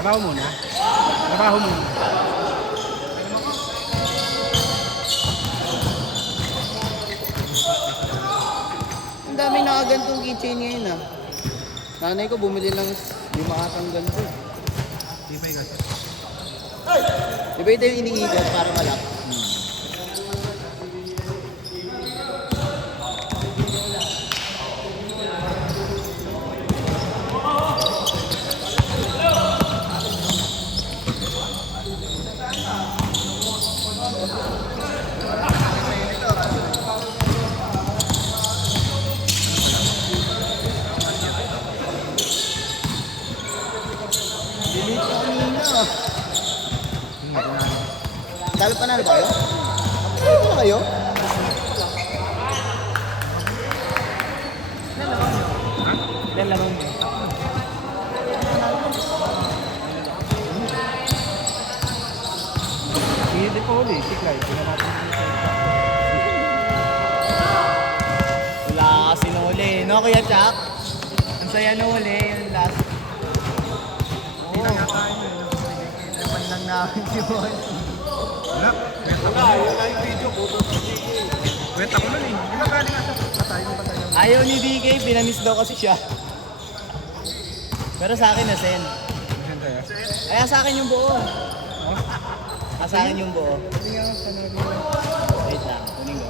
Trabaho muna. Trabaho muna. Ang daming nakagantong keychain ngayon ah. Nanay ko bumili ng lima atang ganito. Di ba yung Di ba ito yung iniikot para malak? Delete ko kanina. Talo panalo ba kayo? Talo na kayo? Dalawang mo. Hindi po ulit. Siklay. Wala kasi nuli, no Kuya Chuck? Ang saya nuli, yung last. Oo. Naman lang namin yun. Wala. Wala, yun na yung video ko. Kwenta ko nun eh. Di ba galing ata? Patay mo. Ayaw ni DK, pinamiss daw kasi siya. Pero sa akin na send. Kaya sa akin yung buo. Sa akin yung buo. Wait lang, kunin ko.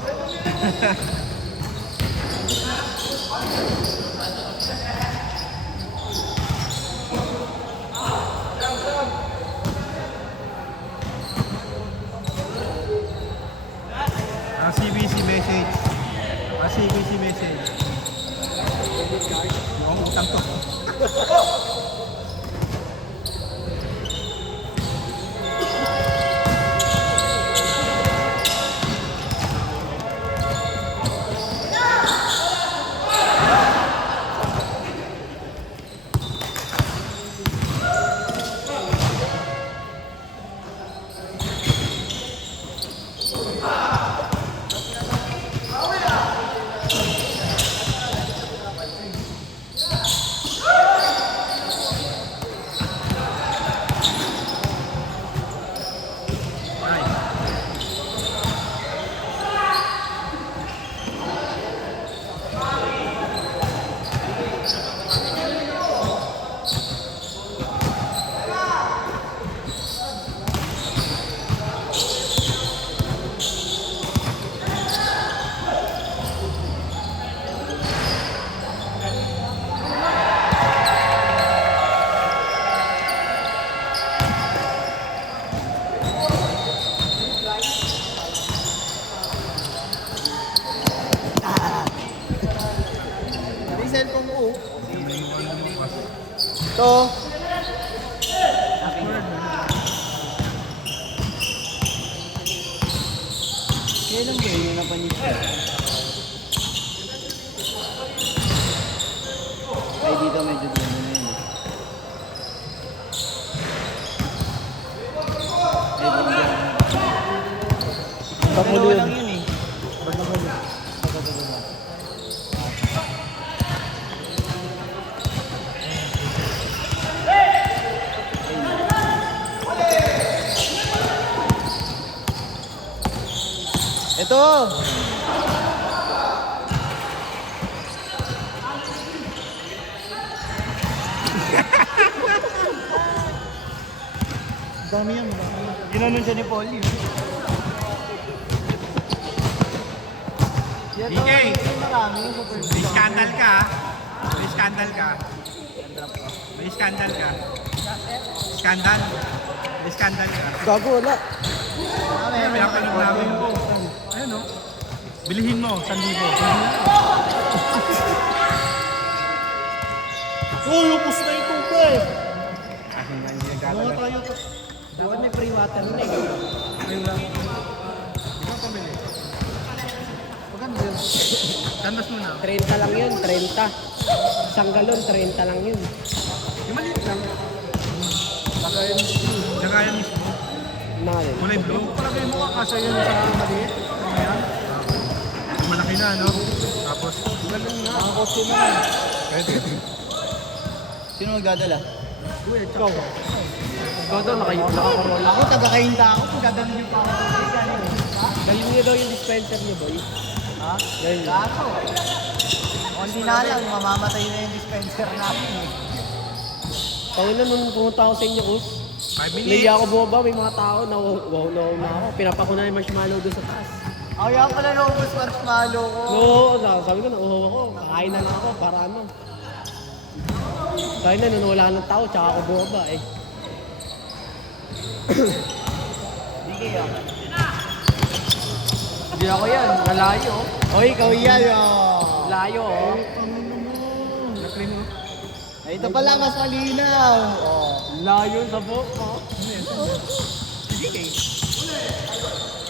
CBC message. CBC message. Yung utang to. Cellphone mo. Ito. Kailan ba yun yung napanis ko? Ay, dito medyo dulo na yun. Ay, dito. Pakulo lang yun eh. Pakulo. Ito! Dami yan, dami. Ginanon siya ni Polly. DK! Marami. May scandal ka. May scandal ka. May scandal ka. Scandal. May scandal ka. Gago, wala. Kaya pinapanood namin mo. Ayun o. Bilihin mo, 1,000. Oh, lupos na ito ba eh. Akin na hindi Mga nagkakala. tayo to. Dapat may free water na eh. Ayun lang. Di ba pamili? Maganda yun. Canvas mo na. 30 lang yun, 30. Isang galon, 30 lang yun. Yung maliit lang. Lagayan mismo. Nakalin. Kulay blue. Palagay mo ka kasi yun sa maliit. Ayan. Malaki na, no? Tapos, Galing nga. Ang kotse na. pwede. Sino magdadala? Ikaw. Ikaw daw, nakakarol. Ako, taga-kahinda ako. Pagkadami niyo pa ako tubig. Ano yun? Galing niyo daw yung dispenser niyo, boy. Ha? Galing. Kaso. Hindi na lang, mamamatay na yung dispenser natin. Pangina, nung pumunta ako sa inyo, Kus. 5 minutes. Naiya ako bumaba, may mga tao, wow na ako. Pinapakuna yung marshmallow doon sa taas. Kaya pala naubos marshmallow ko. Sabi ko, nauhaw ako. Kakain na lang ako para ano. Sabi na, nung wala ng tao, tsaka ako bumaba eh. Hindi kayo. Hindi ako yan, nalayo. Oy, ikaw yan. Oh. Layo, oh. Ay, ito pala mas malinaw. Oh. Layo sa buhok, oh. Sige.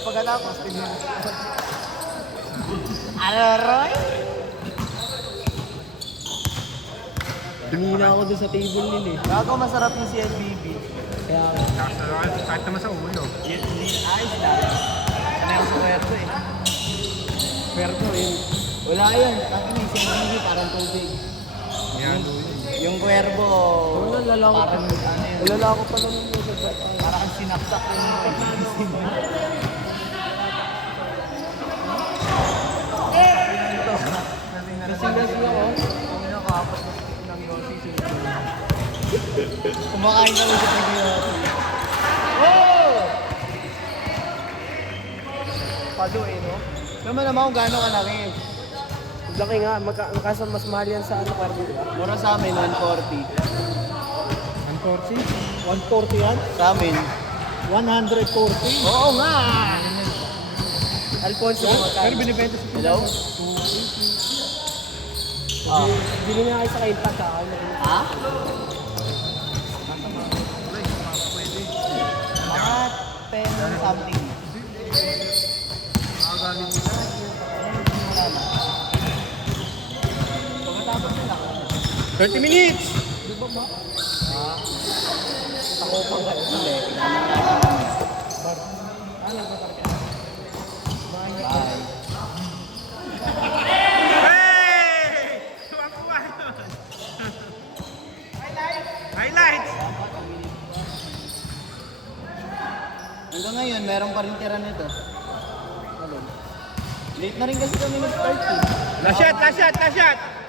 Pagkatapos, Araroy? Dumina ako doon sa table nila eh. Gago masarap yung CLBB. Kaya, Kahit naman sa ulo. Ayos lang. Ano yung swerte eh. perto yun. Wala yan. Tapos yung CLBB parang tubig. Yan. Yung kuwerbo, Wala, lalako pa. parang ano yun. Wala ako pa naman mo sa Parang sinaksak yung Kasing-kasing ako. Kumakain kami sa Pagyoto. Oh! Palo eh, no? Naman naman kung gano'ng kalaki. Laki nga, magkasa mas mahal yan sa ano, parang diba? Mura sa amin, 140. 140? 140 yan? Sa amin. 140? Oo nga! Alfonso, pero binibenta sa Hello? Ah. Bili nga kayo sa kainta sa akin. Ha? Mga 10 something. Pagkatapos nila. 30 minutes! Ako pang hindi. Bye. Hey! Tuwang-tuwa yun. Highlights! Hanggang ngayon, meron pa rin tira nito. Late na rin kasi kami nag-start eh. Last shot! Last shot! Last shot!